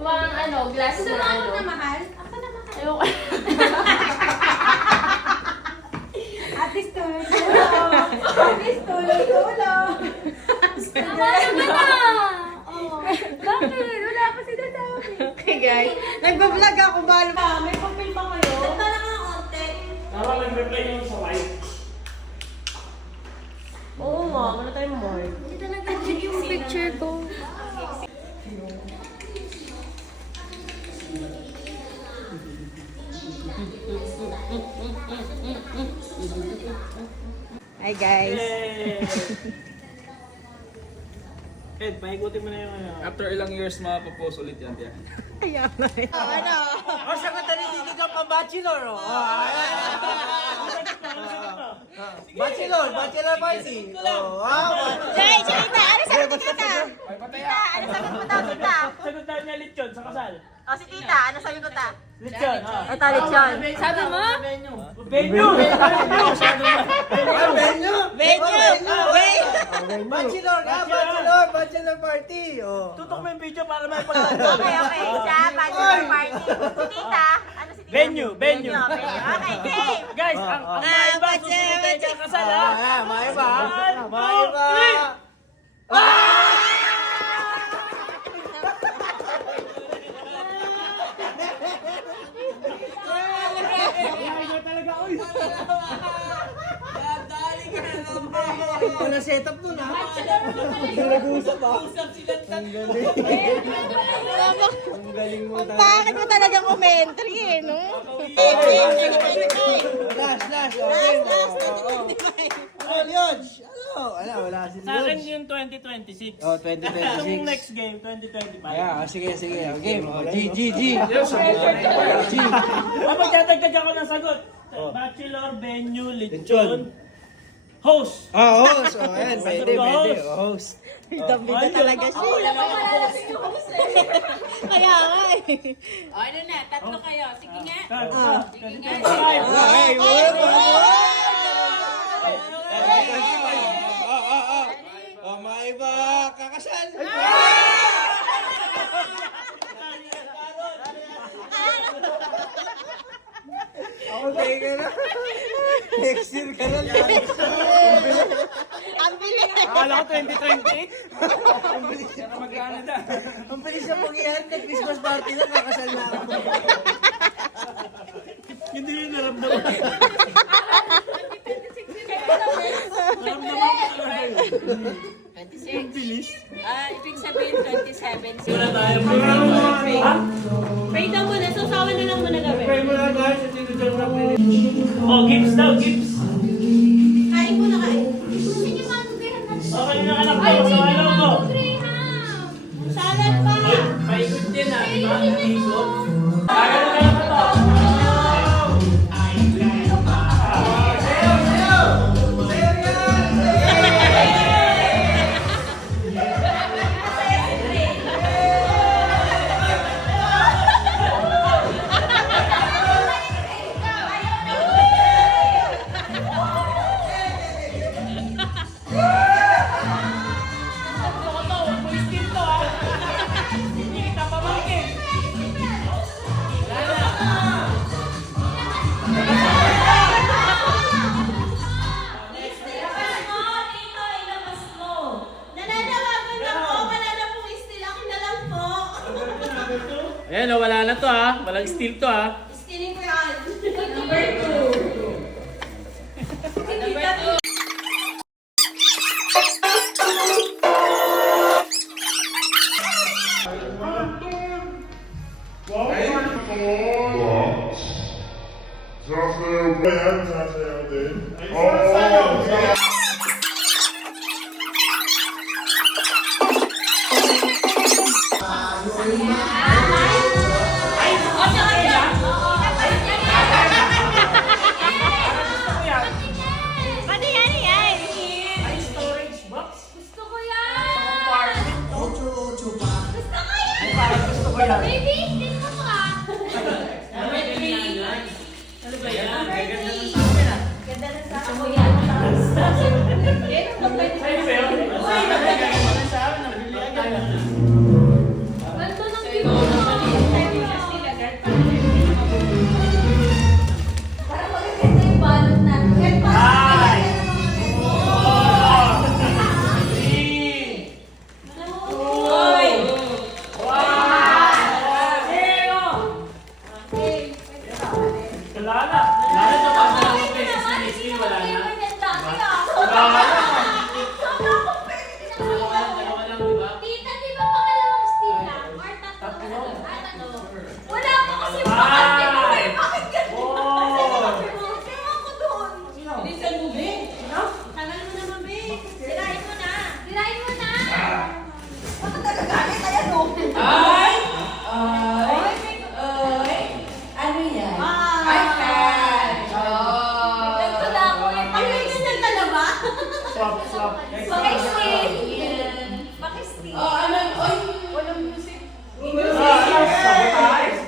Kuwang ano, glass na ano. na mahal? Ako na mahal. Ayoko. Atis tulog. Atis tulog. Tama naman na! Oh, bakit? Wala pa sinasabi. Okay guys, nagbablog ako balo. May papel ba kayo? Ganda lang ang orte. Tama, nag-reply yung sa live. Oo nga, wala tayong more. Hindi talaga yung picture ko. Hi guys. Yay! Ed, paikutin mo na yung ano. After ilang years mapapose ulit yan, tiyan. Kaya nga. Ano? O, sagot na rin hindi ka pa bachelor, oh. Bachelor party. Jay, Tita, ano sabi ni Tita? Pataya! Ano sabi mo daw, Tita? Sagot daw niya lechon sa kasal. O si Tita, ano sabi ko ta? Lechon, ha? Ito, lechon. Sabi mo? Venue! Bachelor party. Oh. Tutok mo yung video para may pagkakita. Okay, okay. Siya, bachelor party. Si Tita, ano si Tita? Venue. Okay, game. Guys, ang maiba, susunod tayo sa kasal, ha? Maiba. One, two, three. Ito na setup nun ha. Nag-uusap ha. Ang galing. Ang galing mo talaga. Bakit mo talaga commentary eh, no? Last. Okay. Oh, Lyoj. Ano? Wala si Sa akin Lyoj. yung 2026. Oh, Yung 2026. next game, 2025. Ayan, sige. Okay, G. Magdadagdag ako ng sagot. Bachelor, venue, lechon, host. Host. Oh, ayan. Pwede. Host. Host. Bida talaga siya. Kaya nga eh. O, ano na? Tatlo kayo. Sige nga. Sige nga. Ay, Oh, maiba. Kakasal. Okay ka na. Next year ka na. Ang bilis. Akala ko 2028. Mag-Canada. Ang bilis na pag-ihan na Christmas party na, kakasal na ako. Hindi yun naramdaman. Naramdaman ko talaga yun. 26. Ibig sabihin 27. Wala tayo. Pray daw muna. Susawan na lang muna gabi. Pray mo lang tayo sa Tito John Rapid. Oh, gifts daw, gifts. Kain mo na kain. Sige, manubihan na. Okay na anak ko, sa alaw ko. Salad pa. Paikot din ah, di ba? Paikot. Kaya na lang ito. Nananawagan na po. Wala na pong istil. Akin na lang po. Ayan, wala na to ha. Walang steel to ha. Istilin ko yan. Number 2. Sasayaw din. Oo. Ano yan? Ay, storage box. Gusto ko yan! Compartment to. Gusto ko yan! Ay, parang gusto ko yan. Baby, tingnan mo ka! Ano ba yan? Ano ba yan? Gaganda na sa akin ah. Ganda na sa ako yan. Sa'yo ba yun? Uy, gaganda na sa akin. Nabili agad. Ganto ng Pakistri. Oh, ano? Oy, walang music. Sabotage.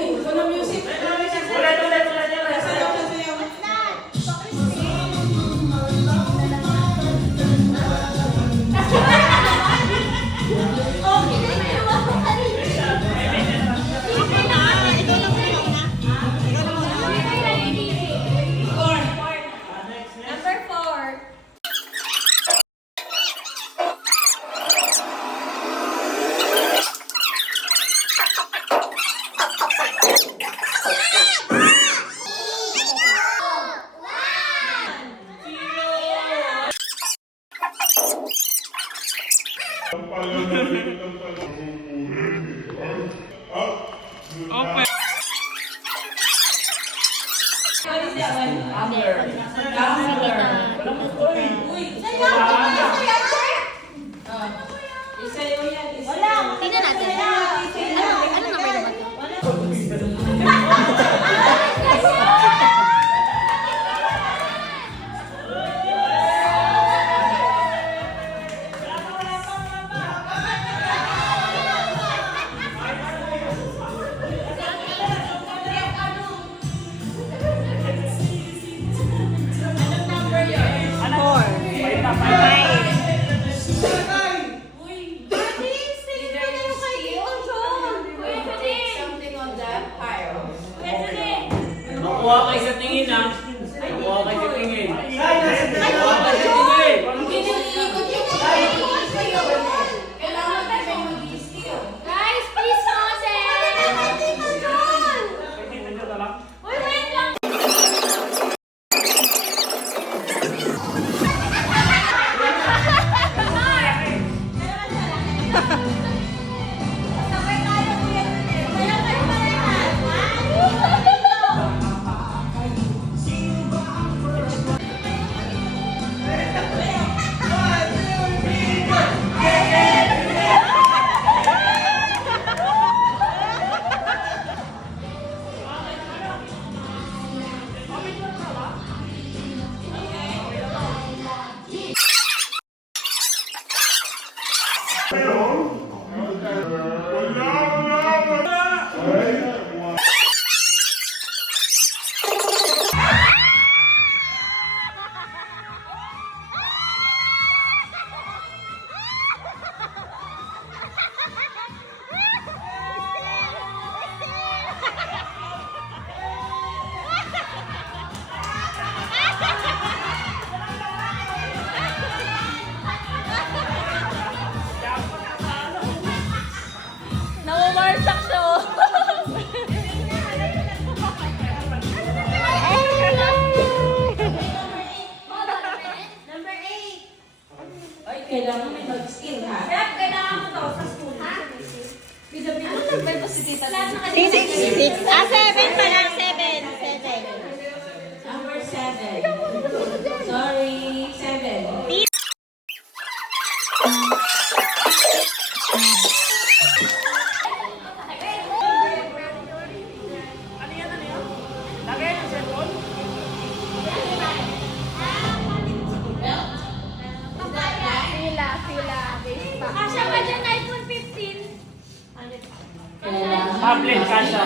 Walang music. Ulit. Sayaw. Number 4. Ang pala na rin ang Open. Isayaw yan. Tingnan natin. Ano number naman to? Something on that pile. Nakuha kayo sa tingin, ha? Nakuha kayo sa tingin. Nakuha kayo sa tingin. Kailangan tayo mag-i-skill. Guys, please Moses! Uy, wait lang! Nawawarsak siya, oh. Number 8. Ay, kailangan may mag-skill ha. Kailangan mo to sa school. Ha? Ano number ba si Tita? Lahat na kasi. 6. 7 pa lang. 7. Number 7. Sorry, 7. Kasha ba dyan iPhone 15? Tablet, kasha.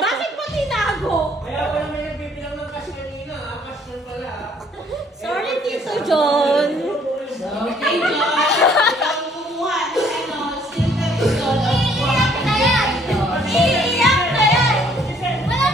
Bakit mo tinago? Kaya wala may nagbibilang ng cash kanina. Cash na pala. Sorry, Tito John. Okay, John. Ikaw ang kumuha ng skill episode of Iiyak na yan! Iiyak na yan! Wala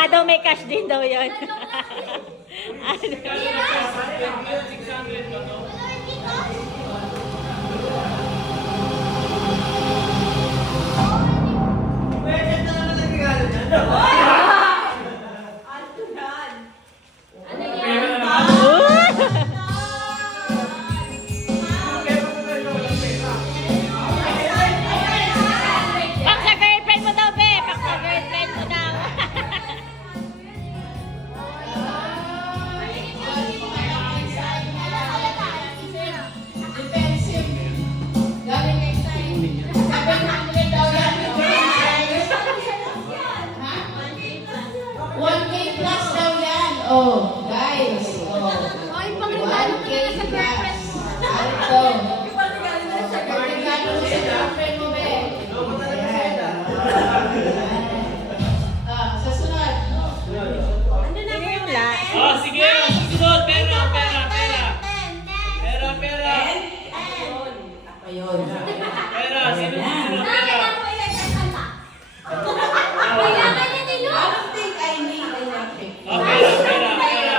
Baka daw may cash din daw yun. Pak sa girlfriend mo daw, be. Pak sa girlfriend mo daw. Oh, guys. Oh. Ay, pangregalo mo na sa girlfriend mo. Ito. Pagregalo mo sa girlfriend mo, be. Sa sunod. Sino yung la? Oh, sige. Susunod. Pera. Pera. Ayun. Pera. Sino susunod? Pera. Kailangan niya ni Lu. I don't think I need electric. Oh, pera. Pera.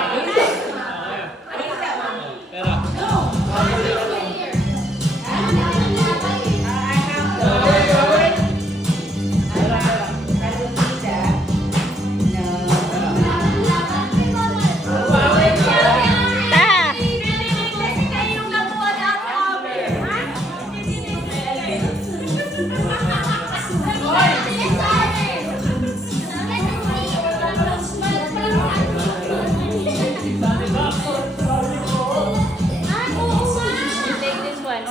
Ta! Take this one.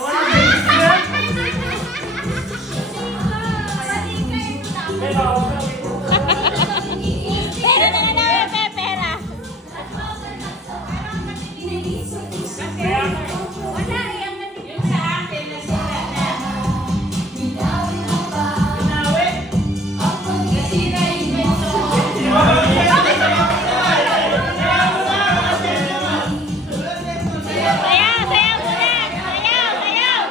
Pera na nga namin, be, pera. Sayaw, sayaw muna. Sayaw, sayaw.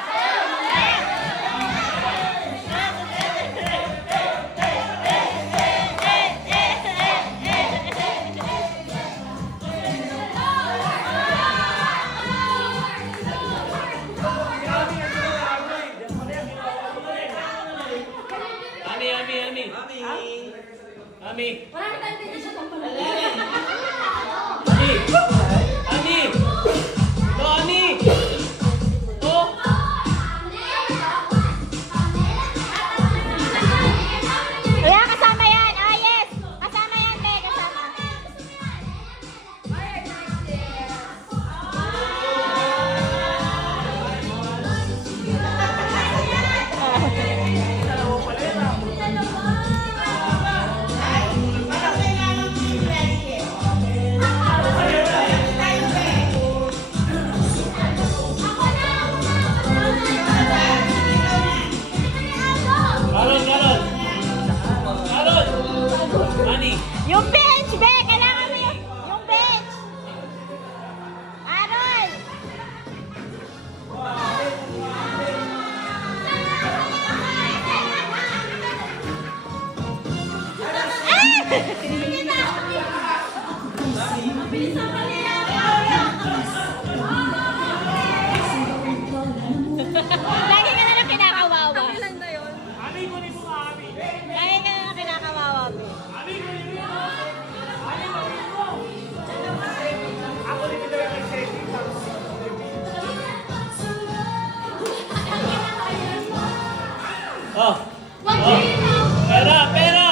Ami. Marami tayong pwede siya kung pala. Ami. To, Ami. To. Kaya kasama yan. Ah, yes. Kasama yan, be. Kasama. Carol. Ani. Yung bench, be. Kailangan mo yung bench. Aaron. Lagi ka na lang kinakawawa. Ami, kunin mo ka, Ami. Lagi ka na lang kinakawawa, be. Ami, kunin mo. Ami, kunin mo. Ako rin ito yung nag-setting. Oh. Pera, pera.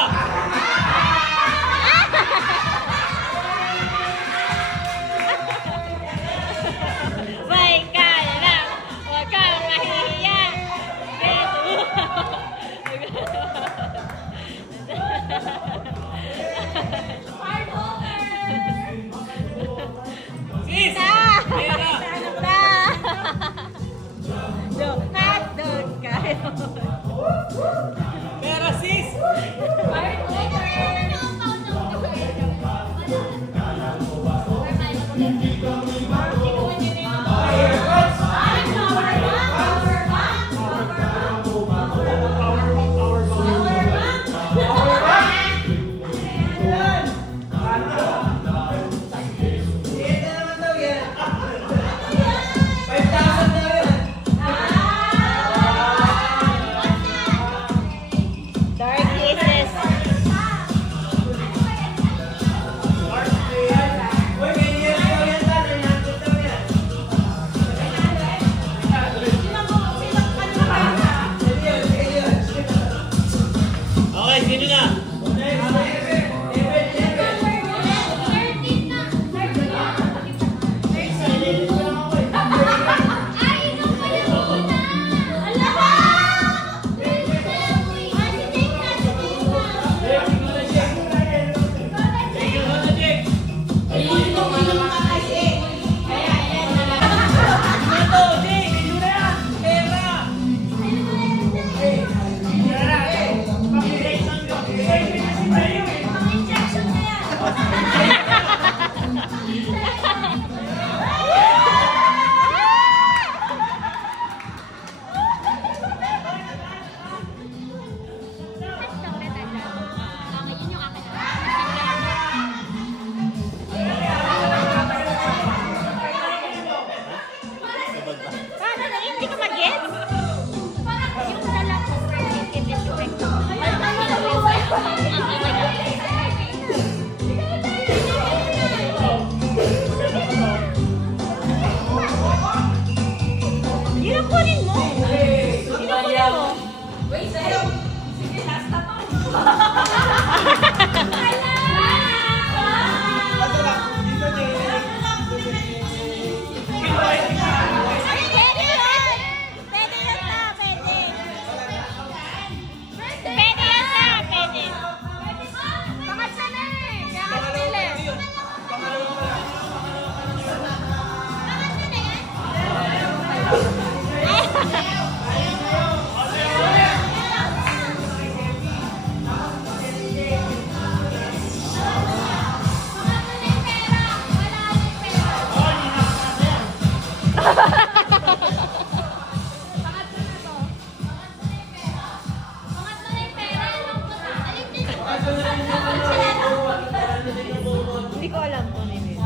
Hindi ko alam kung ano yun.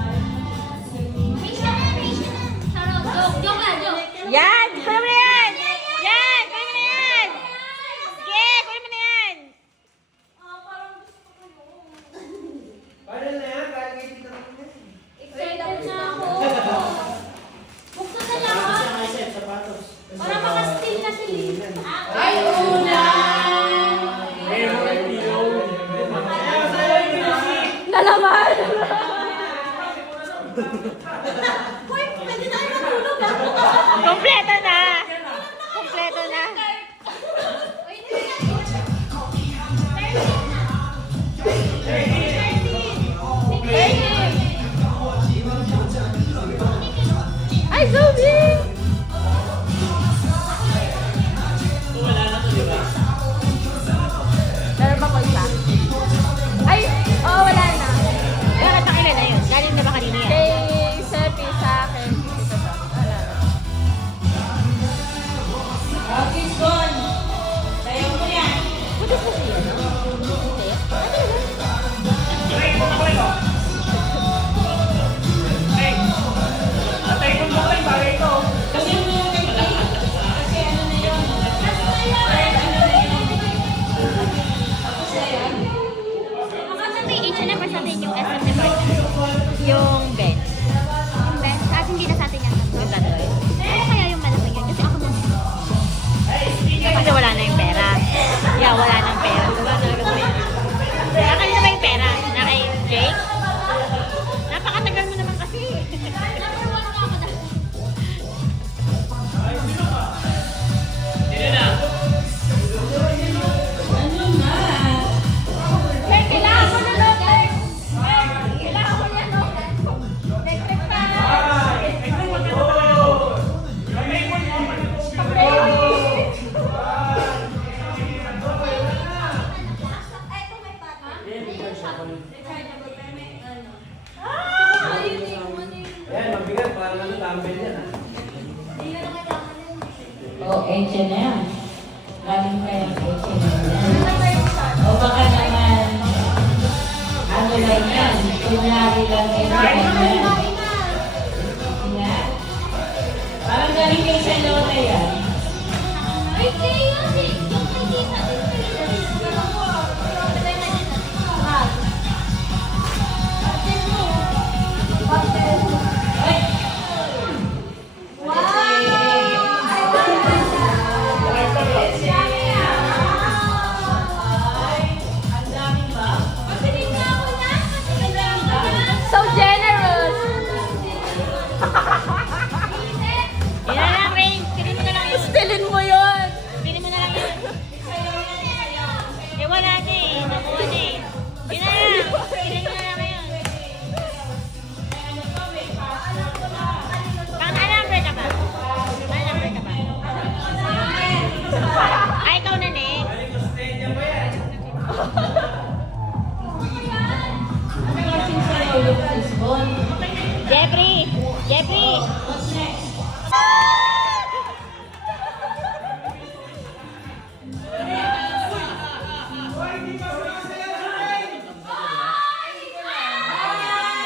Joke lang, joke. Yan! Kunin mo na yan! Yan! Kunin mo na yan! Sige! Kunin mo na yan! Paano na yan? Kaya kayo dito na Excited na ako. Buksan na lang ha. Para makasteal na si Lee. Ay, ulan! Nalaman! Kompleto na! Kompleto na! Ay, Zoe! Meron ba ko isa? Ay, oo, wala na. Bakit pa kailan na yun? Galing na ba kanina yan? Kay Sepi sa akin. Wala na. Office gone! Tayo mo yan! Buti sa siya, no? Kasi mo yung kasi ano na yun? Sa may H&M or sa atin yung SM department? Yung bench. Yung bench? Sa atin hindi na sa atin yan. Yung tatlo. Ano kaya yung malaki yun? Kasi ako nung... Kasi wala na yung pera. Yeah, wala na yung pera. Nakakali na ba yung pera? Na kay Jake? Napakatagal mo naman kasi. Sino na? Ano na? Hey, kailangan ko na Notex! Hey, kailangan ko yan Notex! Electric pa! Yan, mabigat. Parang ano, dumbbell yan ah. Oh, H&M. Galing kayang H&M yan. O baka naman, ano lang yan, kunyari lang H&M yan. Yan. Parang galing kayo sa Lola yan. Ay, kayo si... Yung nakikita din So generous! Yun na lang, Rain. Pili mo na lang yun. Stilin mo yun! Pili mo na lang yun. Eh, wala na eh. Nakuha na eh. Yun na lang. Pili mo na lang yun. Pang number ka ba? Pang number ka ba? Ay, ikaw na, Nick. Kasing sa'yo yung fishbone. Jeffrey! Jeffrey! What's next?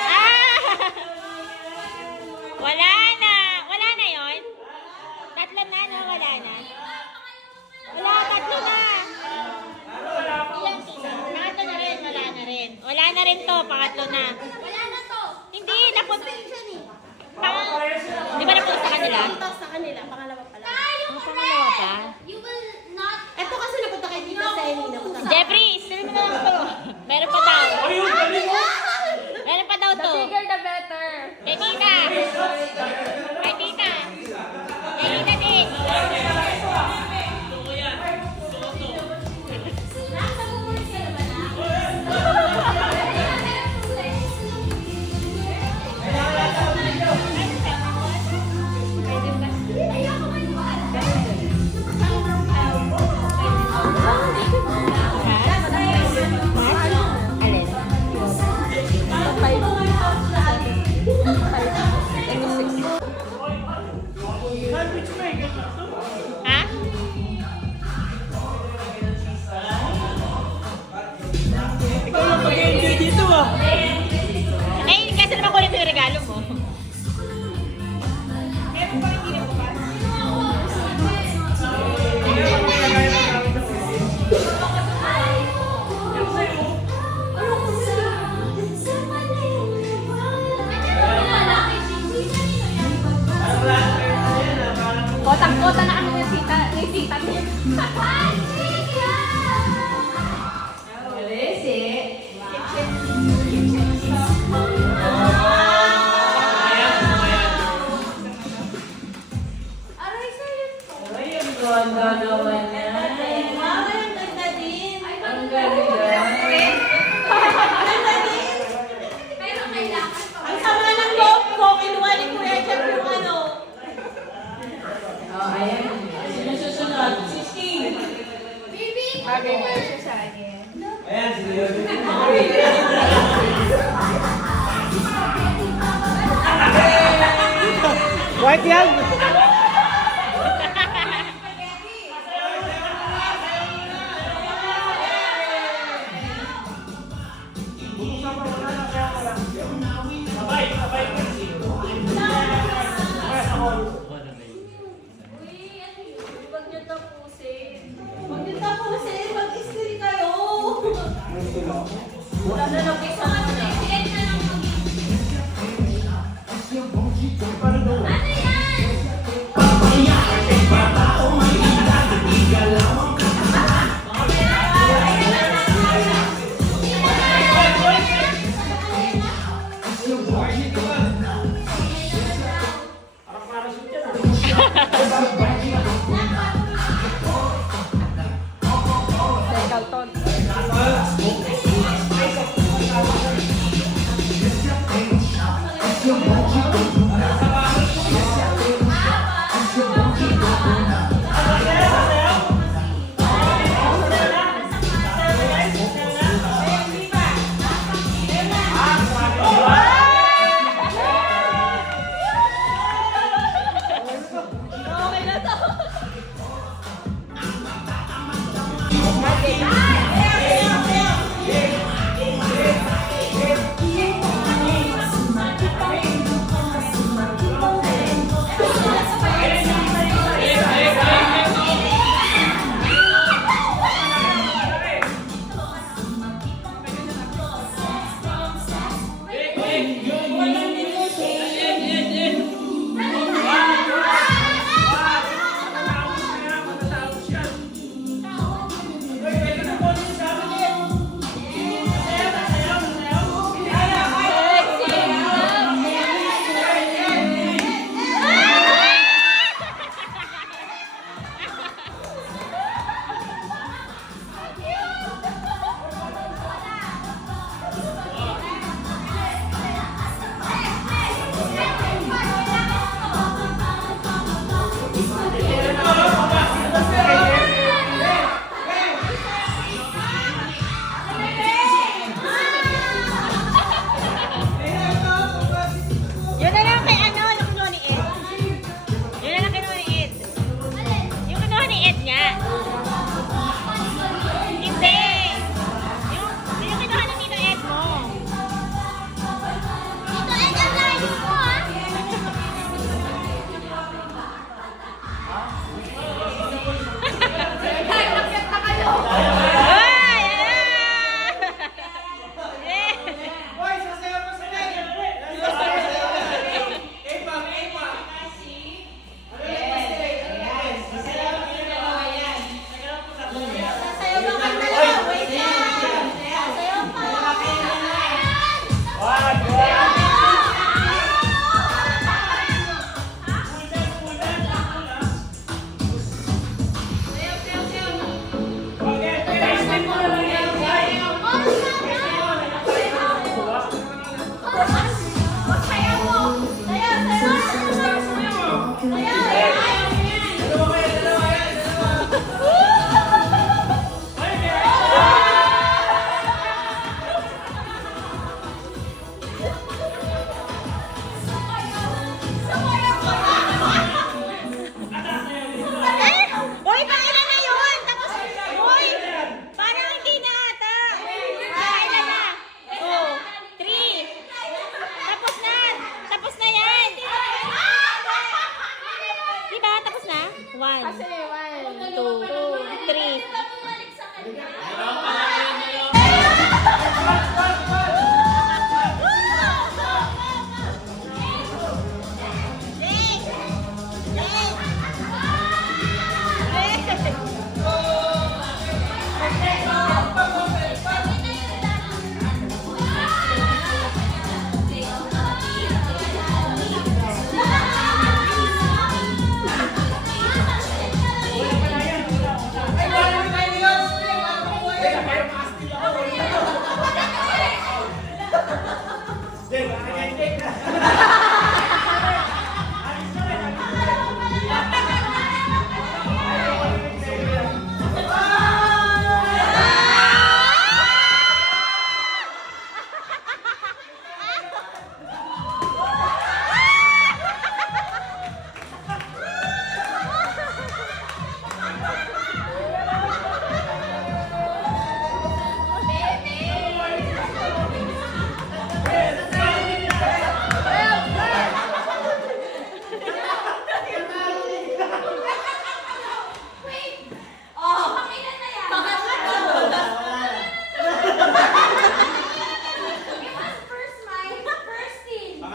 Ah! Wala na! Wala na yon? Tatlo na, no? Wala na? Wala, tatlo na! Pangatlo na rin, wala na rin. Wala na rin to, pangatlo na. Wala na to! Hindi, napunta. Di ba napunta sa kanila? Ito sa kanila, pangalawa pa lang. Ang pangalawa pa? You will not... Ito kasi napunta kay Tita Senny. Jeffrey, still mo na lang to. Meron pa daw. Meron pa daw The to. bigger the better. Kay tita. Kay tita. Kay tita din. Nagkota na kami ng sita. Ni sita. Aray sa'yo. Ay, ang ganda naman yan. Mama, yung ganda din. Ang galing. Pero kailangan pa. Ang sama ng loob ko, kinuha ni Kuya Jeff yung ano. Oh, ayan. Sino susunod? Si Steve. Baby! Bagay ba siya sa akin? Ayan, sige. White yan! Sabay, sabay ko. Uy, ano yun? Huwag niyo tapusin. Huwag niyo tapusin, mag-istiri kayo! Wala na lang isa na. President na lang mag- Ano yan? Okay na to!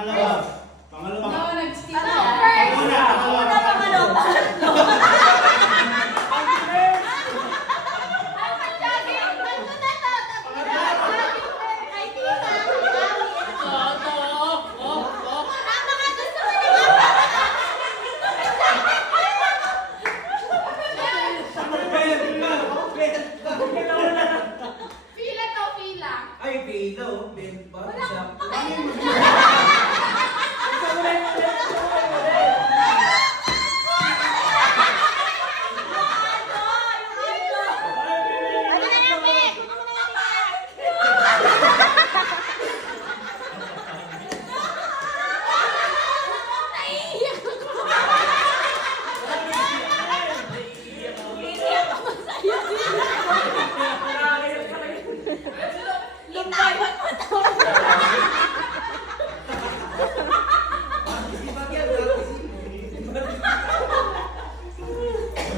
Pangalawa. Pangalawa. Ay, pilo. Ben ba?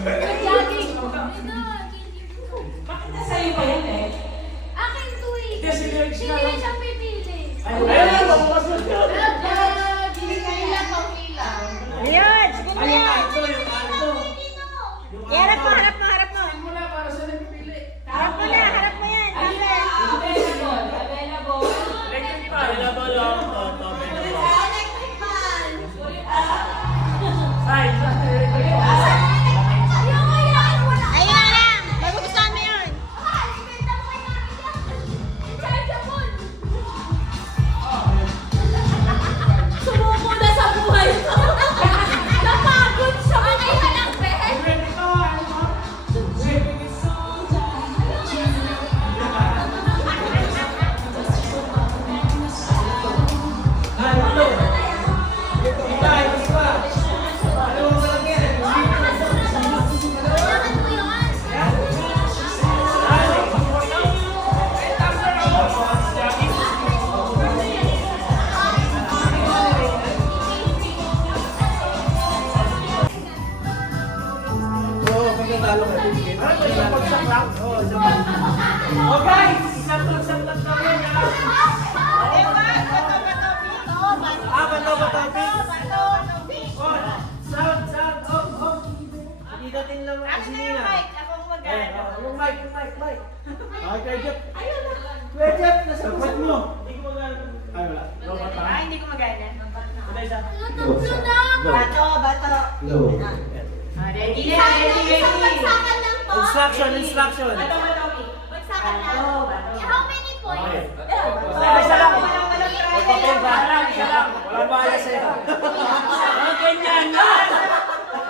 Ano na lang, Vic? Bakit nasa'yo pa yan eh? Akin to eh. Kasi lyrics na lang. Hindi siyang pipili. Ayun, mabukasun ka. Ayan, sige na Ay, yung yan. alto, yung alto. Harap mo, harap mo, harap mo. Mula para sa nagpipili. Harap mo na, harap mo yan. Ayun na, available. Available. Electric pa. Available lang. Available. Size. Ayun na lang. Magugustuhan mo yun. Sumuko na sa buhay ko. Napagod siya. Ano yun ang best? Alto. Iba, ayos pa. Ano mo sa lagi? Kailangan mo yun. Oo, magkatalo ka din. Ano ba isang pagsak lang? Oo, isang pagsak. Oh guys, isang pagsak lang yan ha. Bato, bato, big. Oh, sound, oh. Kita din lang ang sinina. Yung mic. Okay, kay Jeff. Kuya Jeff, nasa part mo. Hindi ko magana. Ay, wala. Robot lang. Hindi ko magana. Wala isa. Tatlo na. Bato. Ready na, Isang bagsakan lang to. Instruction. Bagsakan lang. How many points? Isa lang. Papel ba? Isa lang. Walang bahala sa'yo. Ang ganyan yan!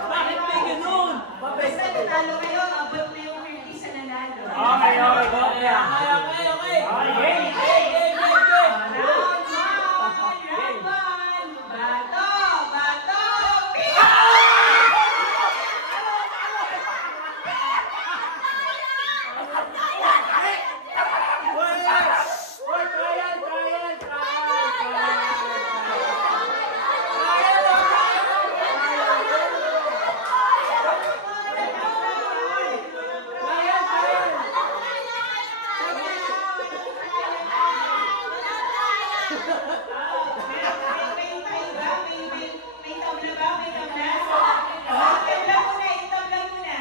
Bakit may ganun? Papel. Talo kayo, abot na yung 30 sa nanalo. Okay. Game.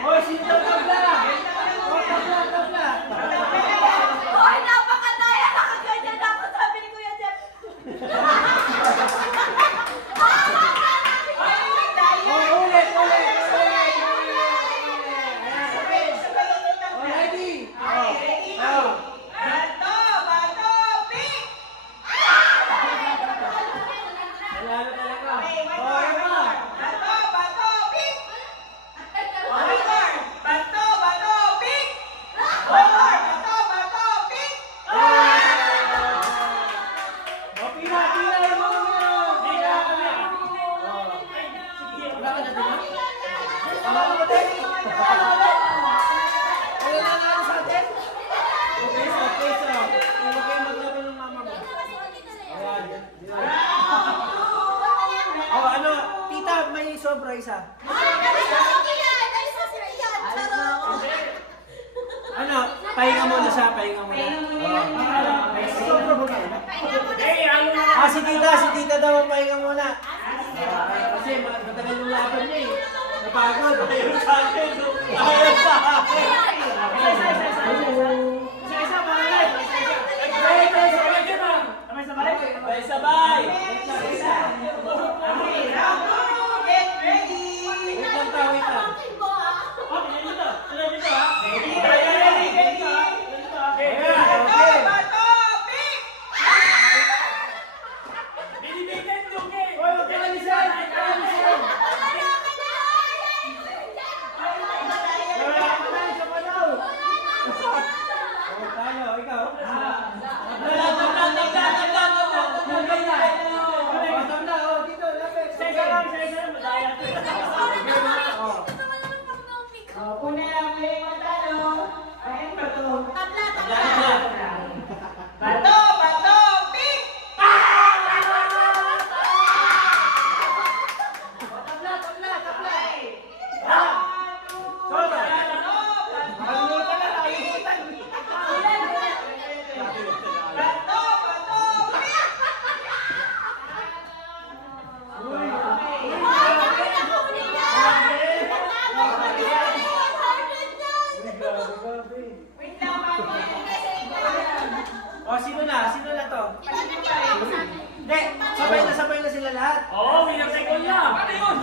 Oh, sinto tabla! Hoy, napakadaya. Nakaganyan ako. Sabi ni Kuya Jeff. Oh, ulit! Ready? Nanalo talaga. Oh, yan pa. Oh, pila yung mga meron. Pila. Wala ka na din, ha? Wala ka na din. Wala na lang sa atin. Okay, so. Huwag kayo maglaro ng mama mo. Ayan. Oh, ano? Tita, may sobra isa. Ano? pahinga muna siya, pahinga muna. Si tita daw ang pahinga muna. Kasi matagal yung laban niya eh. Napagod. Ayaw sa akin. Ayaw sa akin. Isa-isa, pangalan. Sabay-sabay. Get ready! Wait lang ta, wait lang. Bato! Pick! Puna lang play mo talo. Ayun, bato. Bato! Bato! Pick! O, sino na? Sino na to? Hindi, sabay na sila lahat. Oo, minatay ko niya. Ano yun?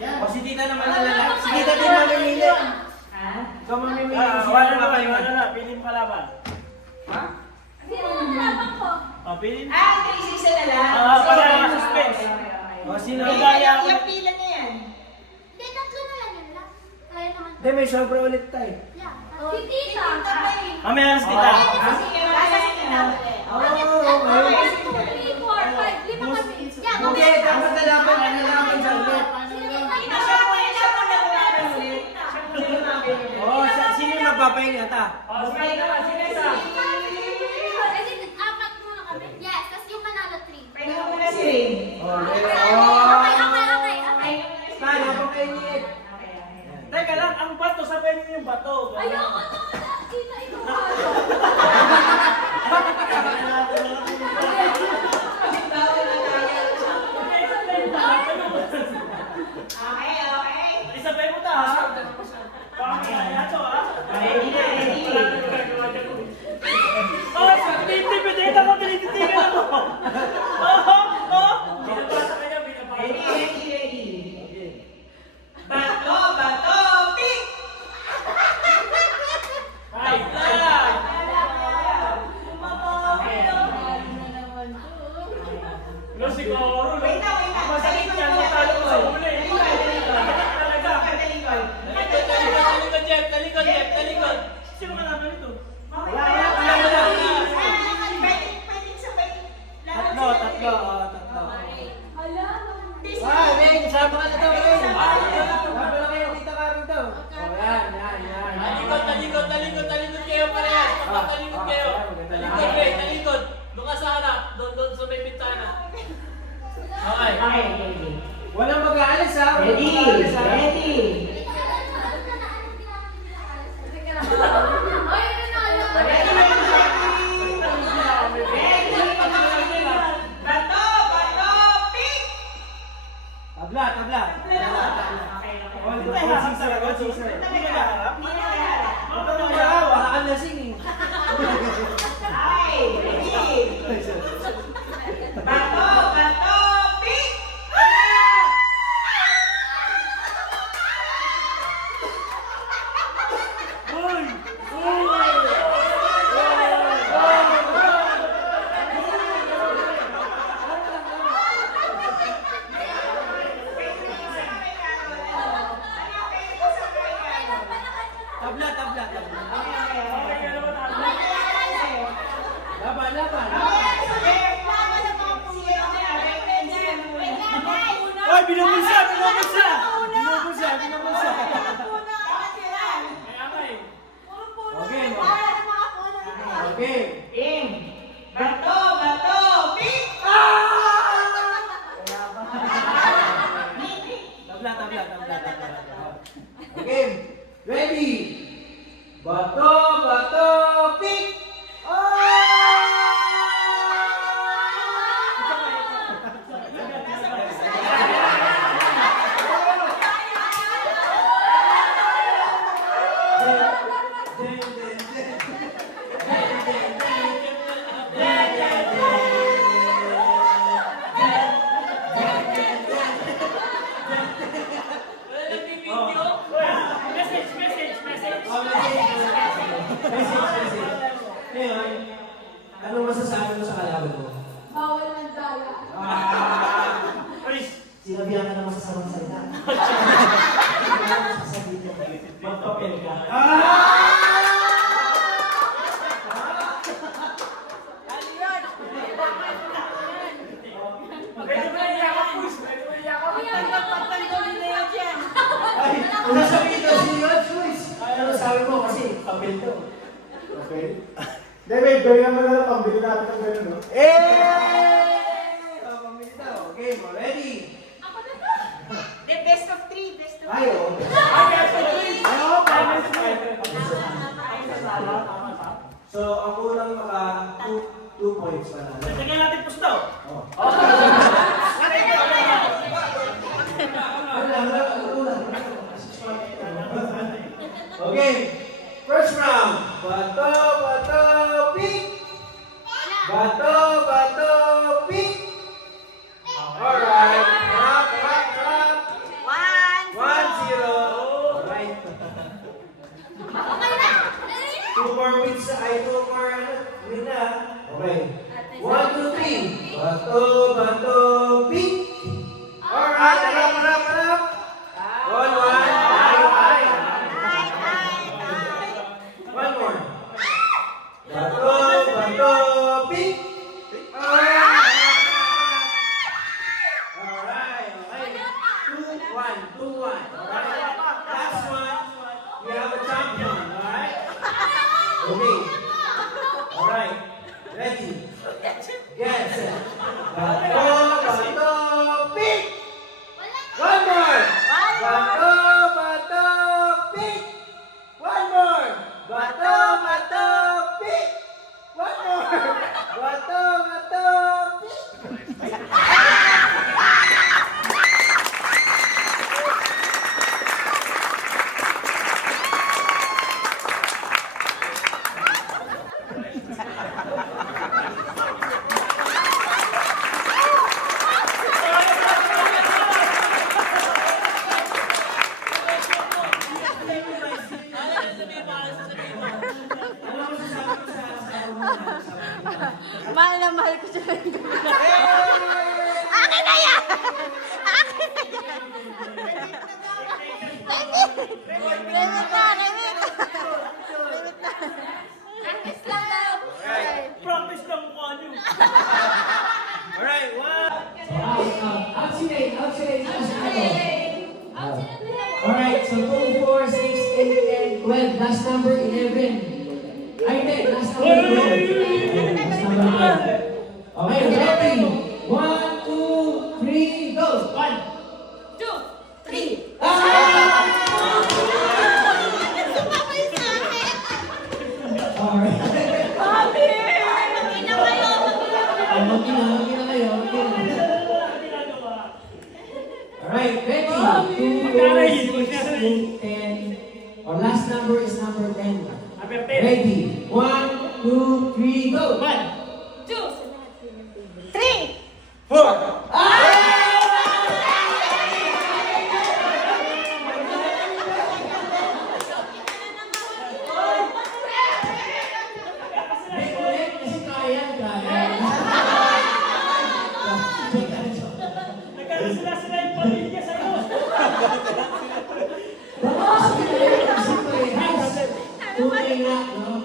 O, si tita naman na lahat. Si tita din mamimili. Ikaw mamimili. Wala na. Piling palaban. O, piling. Para suspense. O, sino? Yung pila na yan. Hindi, tatlo na lang yun lang. Kaya naman. Hindi, may sobra ulit tayo. Yeah. Si tita. Mamaya na si tita. Oo, okay. 3, 4, 5, 5 kami. Yeah, Hindi, dapat nalaban sa ulit. Oo, sino yung magpapahinga ta? O, sige na. Sige na. Apat muna kami. Yes, tapos yung manalo 3. Pahinga muna si Rin. Okay. Paano pa kayo niit? Teka lang, ang bato, sabihin niyo yung bato. Ayoko na wala. Kita ito. Isabay mo ta, ha? Pangyayato, ha? Oh, tinitipidate ako, tinititigan ako. Binabasa ka niya, binabasa. Bato! Bato! Pick! Ay, yan. No, siguro. Wait na. Masakit yan, matalo ko sa huli. Talaga. Talikod, Jeff. Sino ka naman ito? Pwedeng sabay. Tatlo. Wait, sama ka na daw, Wayne. Sabi na kayo, tita Karen daw. O, yan. Talikod kayo parehas. Talikod kayo. Talikod. Doon ka sa harap. Doon sa may bintana. Okay. Walang mag-aalis, ha? Bato! Bato! Pick! Tabla. All season. Wala kang lasing, eh. Bato! Bato! Pick! Tabla. Laban. Oy, binubulsa. Okay. Bato! Bato! Pick! Tabla. pick! Wala nag-video. Message, message, message. Ngayon, anong masasabi mo sa kalaban mo? Bawal ng daya. Alis. Sinabihan ka naman sa samang salita. Sasabihin mo, magpapel ka. Pwede ba iyakap, Push? Pwede ba iyakap? Ay, kung sasabihin daw si Yod, Joyce. Ano sabi mo kasi, papel to. Okay. David, gawin mo na lang pambili natin ng gano'n, no? Pamili daw. Okay, ready? Ako na to. The best of 3, best of 3. Ayo. So, ang unang maka 2 points pa na. Sige natin, Push daw. Okay, first round. Bato, bato, pick. Bato, bato, pick. Alright. Rap, rap, rap. 1-0. Alright. Okay na. 2 more wins. Ay, 2 more win na. Okay. 1, 2, 3. Bato, bato, pick. Alright. Rap, rap, rap. 1-1. One more. Bato, bato, pick. Alright. Alright. 2-1. 2-1. Alright. Last one. We have a champion. Alright. Okay. Alright. Ready. Get set. Bato, bato, pick. One more. Bato, bato, pick. One more. Bato, bato, pick. One more. Bato, bato, pick. Mahal na mahal ko siya. Akin na yan! Akin na yan! Limit na! Practice lang daw. Practice lang mukha niyo. Alright, one. Outside, outside, outside. Out sila dalawa. Alright, so 2, 4, 6, 8, 10, 12. Last number 11. Ay, hindi. Last number 12. Last number 12. Okay, ready? 1, 2, 3, go! 1. 2, 3. Alright. Mag-ina kayo. Mag-ina kayo. Ginagawa. Alright, ready? 2, 4, 6, 8, 10. Our last number is number 10. Number 10. Ready? 1, 2, 3, go! 1. 2, 3! 4. Kasi kaya, kaya. Nagkaroon sila yung pamilya sa'yo. Tunay na, no?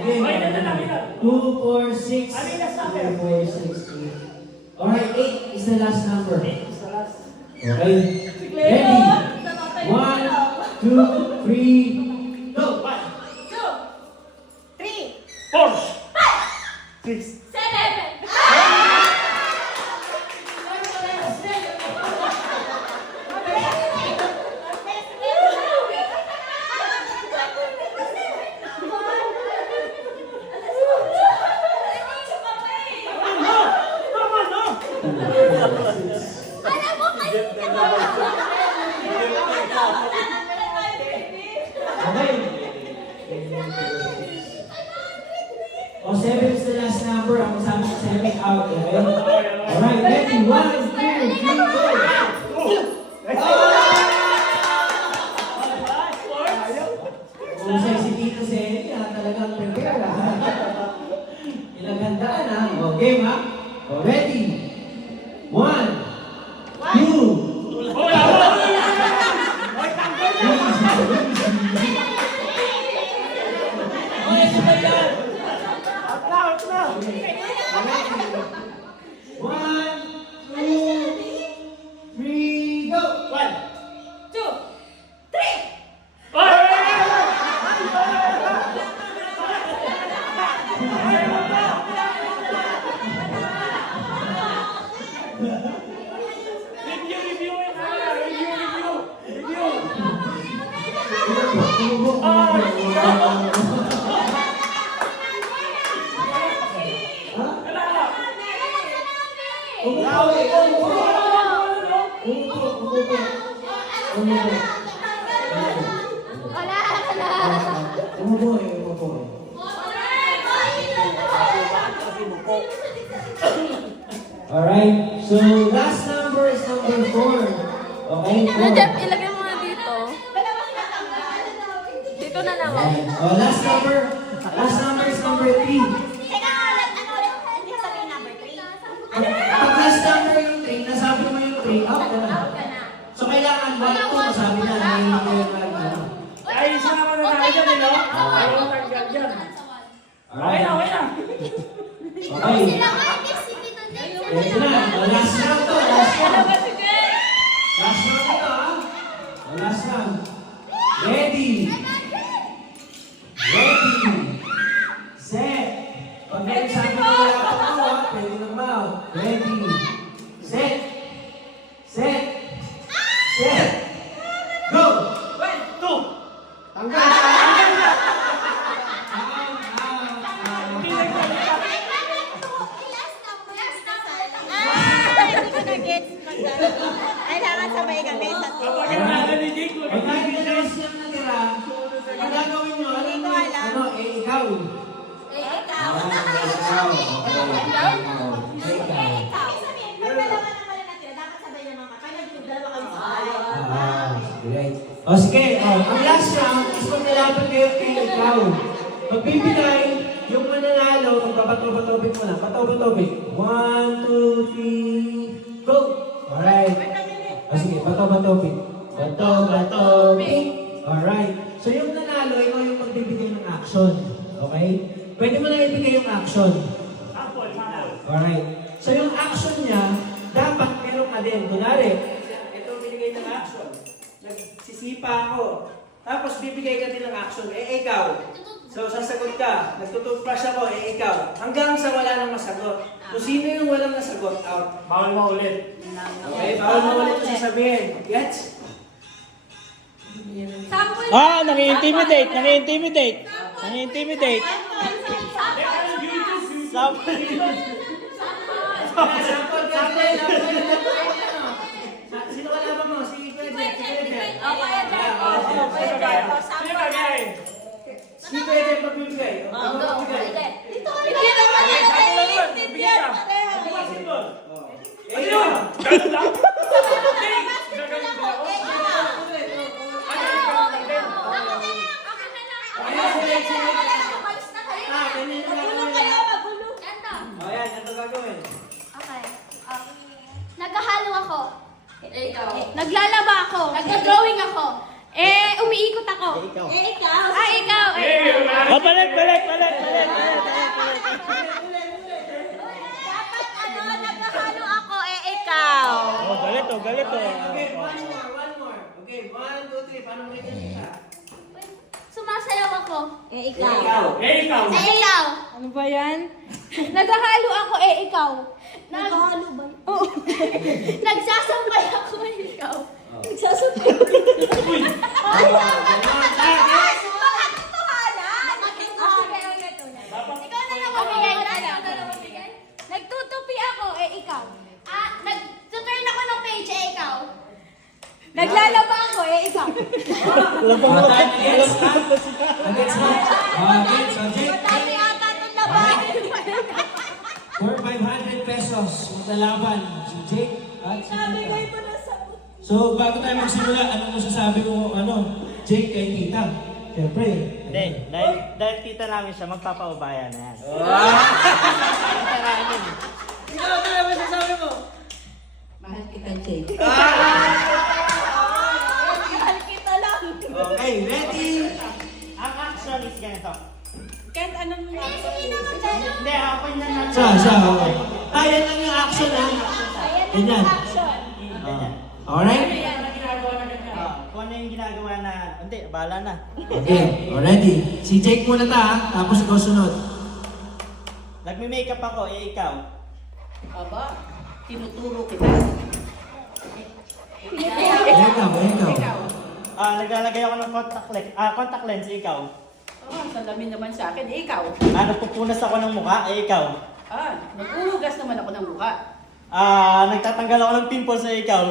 Ay, na lang, ilan? 2, 4, 6, Ano yung last number? 4, 6, 8. Alright, 8 is the last number. Sa last. Okay? Ready? 1, 2, 3, go! 1. 3, 4. 7. out, okay? Alright, ready? 1, 2, 3, go! Usay si Tito Seni, talagang prepare, Ilagandaan, O, game, O, ready? 1, 2, One, two, three, go! 1, 2, 3! Alright, so last number is number 4. Okay? Jeff, ilagay mo na dito. Dito na naman. Oh, last number is number 3. Teka, ano ulit? Hindi sabihin number 3. Pag last number yung 3, nasabi mo yung 3, out ka na. So kailangan 1, 2, masabi na, hindi kayo ano. Ay, isa naman na namin dyan, no? Ayaw mo tanggal dyan. Okay na, okay na. Okay. Ito na. Oh, last round to. Last round. Last round ito, Oh, last round. Ready. Ready. Set. Pag may sabi mo wala pa ako, pwede lang ba? Ready. Set. Set. Set. Go. 1, 2. Tanggal. Kailangan sabay kami sa Kapag natin ni Jake, Pag nag-release lang natira, ang gagawin nyo, ano, ikaw. ikaw. Ikaw. Great. O sige, ang last round is pag nalaban kayo kay ikaw. Magbibigay yung mananalo, magpapato-patobit mo na. Pato-patobit. 1, 2, 3, go! Alright. O sige, pato-patobit. Pato-patobit. Alright. So yung nanalo, ikaw yung magbibigay ng action. Okay? Pwede mo na ibigay yung action. Alright. So yung action niya, dapat meron ka din. Kunwari, ito binigay ng action. Nagsisipa ako. Tapos bibigay ka din ng action. Ikaw. So sasagot ka. Nagtutoothbrush ako. Ikaw. Hanggang sa wala nang masagot. Kung sino yung walang nasagot, out. bawal mo ulit. Okay? Bawal mo ulit yung sasabihin. Gets? Sample. Nang-intimidate. Nang-intimidate. Nang-intimidate. Sample. Sino kalaban mo? Si Kuya Jeff. Si Kuya Jeff. Sino kagay? Si Kuya Jeff magbibigay. Magbibigay. Bigyan ka. Ayun! Ganun lang? Gagaling ba ako? Ayan, ito gagawin. Okay. Naghahalo ako. Ikaw. Naglalaba ako. Nagda-drawing ako. Umiikot ako. Ikaw. Ikaw. Balik. Dapat naghahalo ako, ikaw. Galit. Okay, one more. Okay, 1, 2, 3. Paano mo rin yan? Sumasayaw ako. Ikaw. Ikaw. Ikaw. Ano ba yan? Naghahalo ako, ikaw. Naghahalo ba? Oo. Nagsasampay ako, ikaw. Nagsasampay. Ikaw na lang mamigay. Nagtutupi ako, ikaw. Nag-turn ako ng page, ikaw. Naglalaba ako, ikaw. Time against Against Against Madami ata itong laban. For 500 pesos. Maglalaban si Jake at si Tita. So, bago tayo magsimula, ano masasabi mo, Jake kay Tita? Siyempre. Hindi, dahil kita namin siya, magpapaubaya na yan. Ano masasabi mo? Mahal kita, Jake. Okay, ready? Ang action is ganito. Kahit anong Hindi, ako yung nanalo. Siya. Kaya lang yung action, ha? Ganyan. Ganyan. Alright? Kung ano yung ginagawa na, hindi, bahala na. Okay, ready? Si Jake muna ta, ha? Tapos ikaw sunod. Nagme-makeup ako, ikaw. Aba, tinuturo kita. Ikaw. Naglalagay ako ng contact lens, ikaw. Salamin naman sa akin, ikaw. Nagpupunas ako ng mukha, ikaw. Naghuhugas naman ako ng mukha. Nagtatanggal ako ng pimples, ikaw.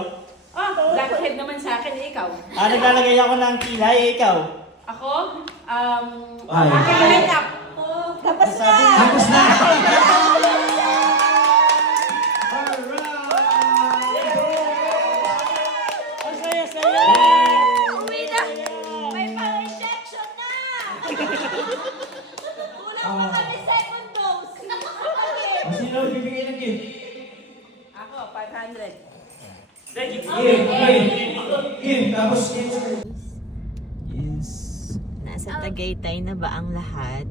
Blackhead naman sa akin, ikaw. Naglalagay ako ng kilay, ikaw. Ako, Ay. makeup. Tapos na! Tapos na! Ang saya-saya! Uwi na! May pang-injection na! Kulang pa kami second dose. Sino bibigay ng gift? Ako, 500. Gift. Tapos Yes. Nasa Tagaytay na ba ang lahat?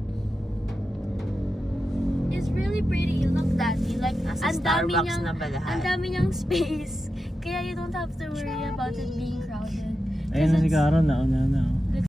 It's really pretty. Look, Daddy. Like, Nasa ang dami Starbucks niyang, na ba lahat? ang dami niyang space. Kaya you don't have to worry about it being crowded. Ayun na si Kasi Karo, nauna na.